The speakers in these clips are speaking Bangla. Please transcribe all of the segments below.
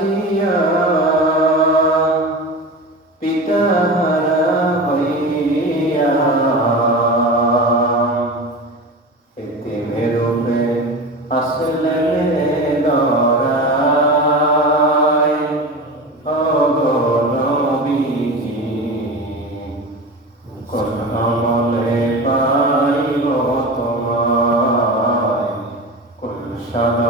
কাঁদিয়া পিতাহারা হইয়া এতে ভেরুপে আসলেন লড়ায় অগণবিজি কলমলে পাইব তোমায়? কুল সদা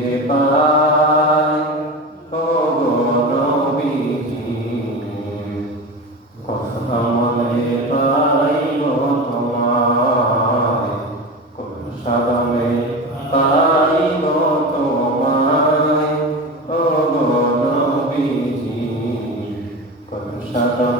ফিরে পাই ও নবীজি কথা মনে পাই গো তোমার কোন সাদনে পাই গো তোমায় ও নবীজি কোন সাদনে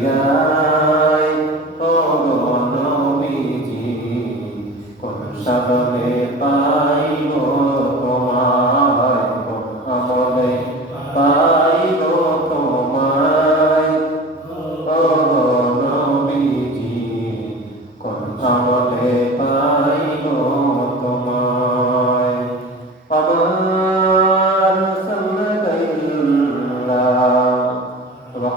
বিদায় ও গো নবীজি কোন সাধনে পা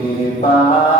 kita